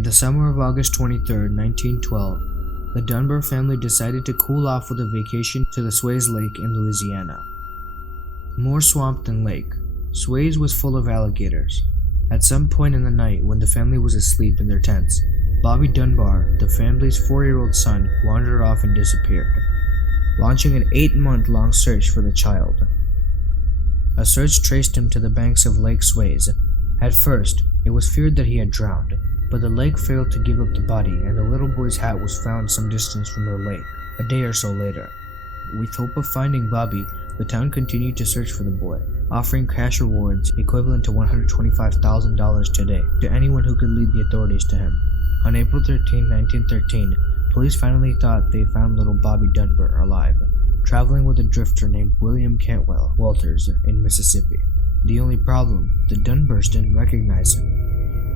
In the summer of August 23, 1912, the Dunbar family decided to cool off with a vacation to the Swayze Lake in Louisiana. More swamp than lake, Swayze was full of alligators. At some point in the night when the family was asleep in their tents, Bobby Dunbar, the family's 4-year-old son, wandered off and disappeared, launching an 8-month-long search for the child. A search traced him to the banks of Lake Swayze. At first, it was feared that he had drowned, but the lake failed to give up the body and the little boy's hat was found some distance from the lake, a day or so later. With hope of finding Bobby, the town continued to search for the boy, offering cash rewards equivalent to $125,000 today to anyone who could lead the authorities to him. On April 13, 1913, police finally thought they found little Bobby Dunbar alive, traveling with a drifter named William Cantwell Walters in Mississippi. The only problem, the Dunbars didn't recognize him.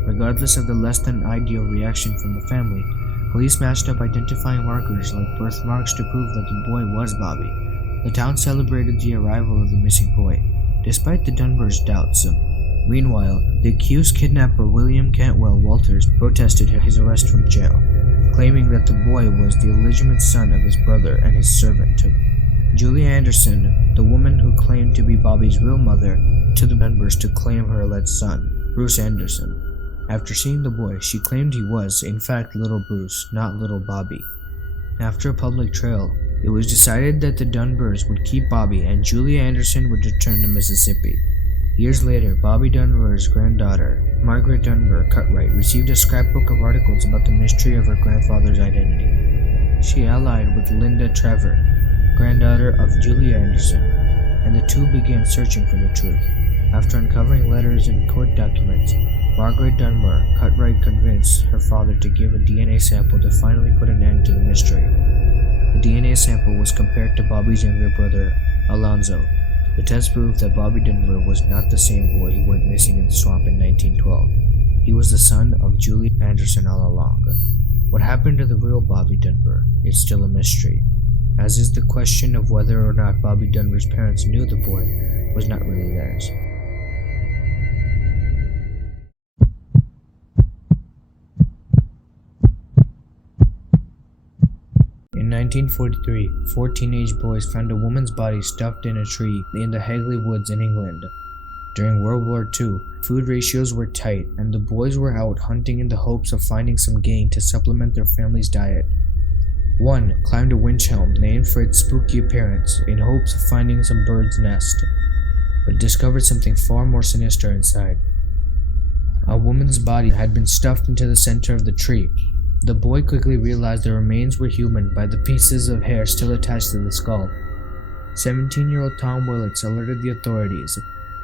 Regardless of the less than ideal reaction from the family, police matched up identifying markers like birthmarks to prove that the boy was Bobby. The town celebrated the arrival of the missing boy, despite the Dunbars' doubts. Meanwhile, the accused kidnapper William Cantwell Walters protested his arrest from jail, claiming that the boy was the illegitimate son of his brother and his servant. Julia Anderson, the woman who claimed to be Bobby's real mother, to the Dunbars to claim her alleged son, Bruce Anderson. After seeing the boy, she claimed he was, in fact, little Bruce, not little Bobby. After a public trial, it was decided that the Dunbars would keep Bobby and Julia Anderson would return to Mississippi. Years later, Bobby Dunbar's granddaughter, Margaret Dunbar Cutright, received a scrapbook of articles about the mystery of her grandfather's identity. She allied with Linda Trevor, granddaughter of Julia Anderson, and the two began searching for the truth. After uncovering letters and court documents, Margaret Dunbar Cutright convinced her father to give a DNA sample to finally put an end to the mystery. The DNA sample was compared to Bobby's younger brother, Alonzo. The test proved that Bobby Dunbar was not the same boy who went missing in the swamp in 1912. He was the son of Julia Anderson all along. What happened to the real Bobby Dunbar is still a mystery, as is the question of whether or not Bobby Dunbar's parents knew the boy was not really theirs. In 1943, 4 teenage boys found a woman's body stuffed in a tree in the Hagley Woods in England. During World War II, food ratios were tight, and the boys were out hunting in the hopes of finding some game to supplement their family's diet. One climbed a winch helm named for its spooky appearance in hopes of finding some bird's nest, but discovered something far more sinister inside. A woman's body had been stuffed into the center of the tree. The boy quickly realized the remains were human by the pieces of hair still attached to the skull. 17-year-old Tom Willits alerted the authorities,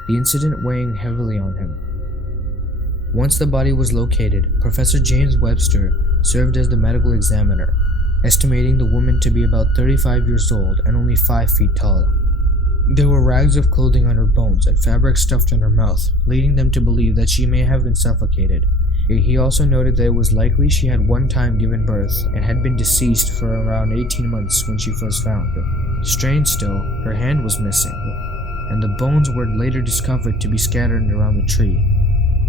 the incident weighing heavily on him. Once the body was located, Professor James Webster served as the medical examiner, estimating the woman to be about 35 years old and only 5 feet tall. There were rags of clothing on her bones and fabric stuffed in her mouth, leading them to believe that she may have been suffocated. He also noted that it was likely she had one time given birth and had been deceased for around 18 months when she was found. Strange still, her hand was missing, and the bones were later discovered to be scattered around the tree.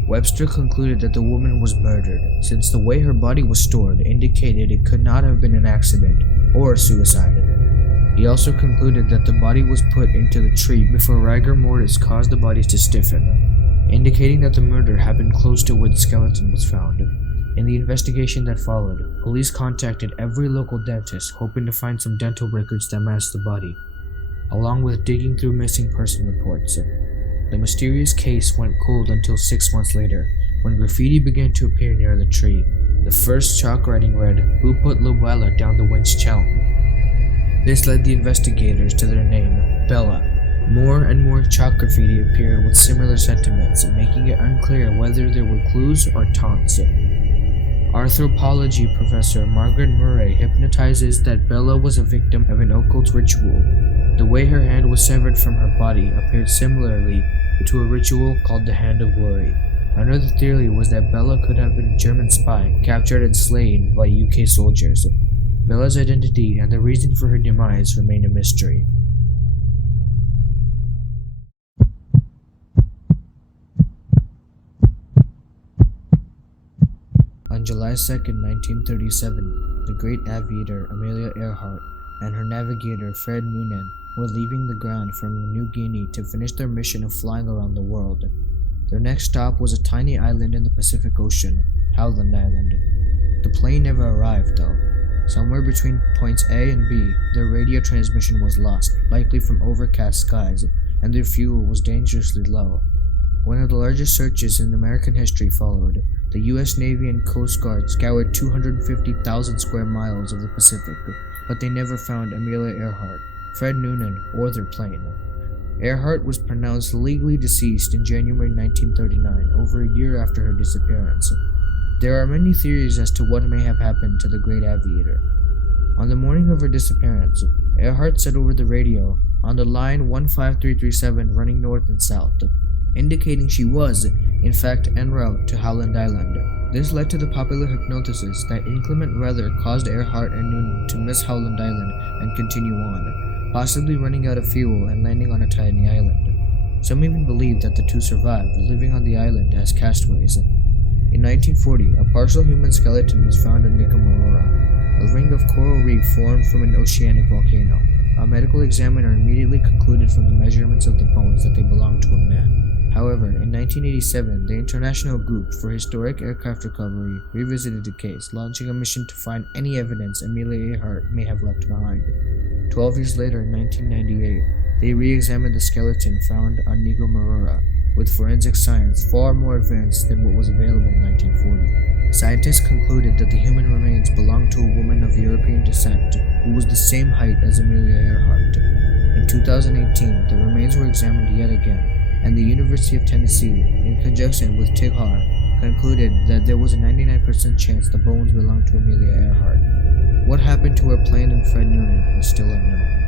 Webster concluded that the woman was murdered, since the way her body was stored indicated it could not have been an accident or suicide. He also concluded that the body was put into the tree before rigor mortis caused the bodies to stiffen, indicating that the murder happened close to where the skeleton was found. In the investigation that followed, police contacted every local dentist hoping to find some dental records that matched the body, along with digging through missing person reports. The mysterious case went cold until 6 months later, when graffiti began to appear near the tree. The first chalk writing read, "Who put Luella down the winch chelm?" This led the investigators to their name, Bella. More and more chalk graffiti appeared with similar sentiments, making it unclear whether there were clues or taunts. Anthropology professor Margaret Murray hypnotizes that Bella was a victim of an occult ritual. The way her hand was severed from her body appeared similarly to a ritual called the Hand of Glory. Another theory was that Bella could have been a German spy captured and slain by UK soldiers. Bella's identity and the reason for her demise remain a mystery. On July 2, 1937, the great aviator Amelia Earhart and her navigator Fred Noonan were leaving the ground from New Guinea to finish their mission of flying around the world. Their next stop was a tiny island in the Pacific Ocean, Howland Island. The plane never arrived, though. Somewhere between points A and B, their radio transmission was lost, likely from overcast skies, and their fuel was dangerously low. One of the largest searches in American history followed. The U.S. Navy and Coast Guard scoured 250,000 square miles of the Pacific, but they never found Amelia Earhart, Fred Noonan, or their plane. Earhart was pronounced legally deceased in January 1939, over a year after her disappearance. There are many theories as to what may have happened to the great aviator. On the morning of her disappearance, Earhart said over the radio, on the line 15337 running north and south, indicating she was, in fact, en route to Howland Island. This led to the popular hypothesis that inclement weather caused Earhart and Noonan to miss Howland Island and continue on, possibly running out of fuel and landing on a tiny island. Some even believe that the two survived, living on the island as castaways. In 1940, a partial human skeleton was found in Nicomarora, a ring of coral reef formed from an oceanic volcano. A medical examiner immediately concluded from the measurements of the bones that they belonged to a man. However, in 1987, the International Group for Historic Aircraft Recovery revisited the case, launching a mission to find any evidence Amelia Earhart may have left behind. 12 years later, in 1998, they re-examined the skeleton found on Nicomarora, with forensic science far more advanced than what was available in 1940. Scientists concluded that the human remains belonged to a woman of European descent who was the same height as Amelia Earhart. In 2018, the remains were examined yet again, and the University of Tennessee, in conjunction with TIGHAR, concluded that there was a 99% chance the bones belonged to Amelia Earhart. What happened to her plane and Fred Noonan is still unknown.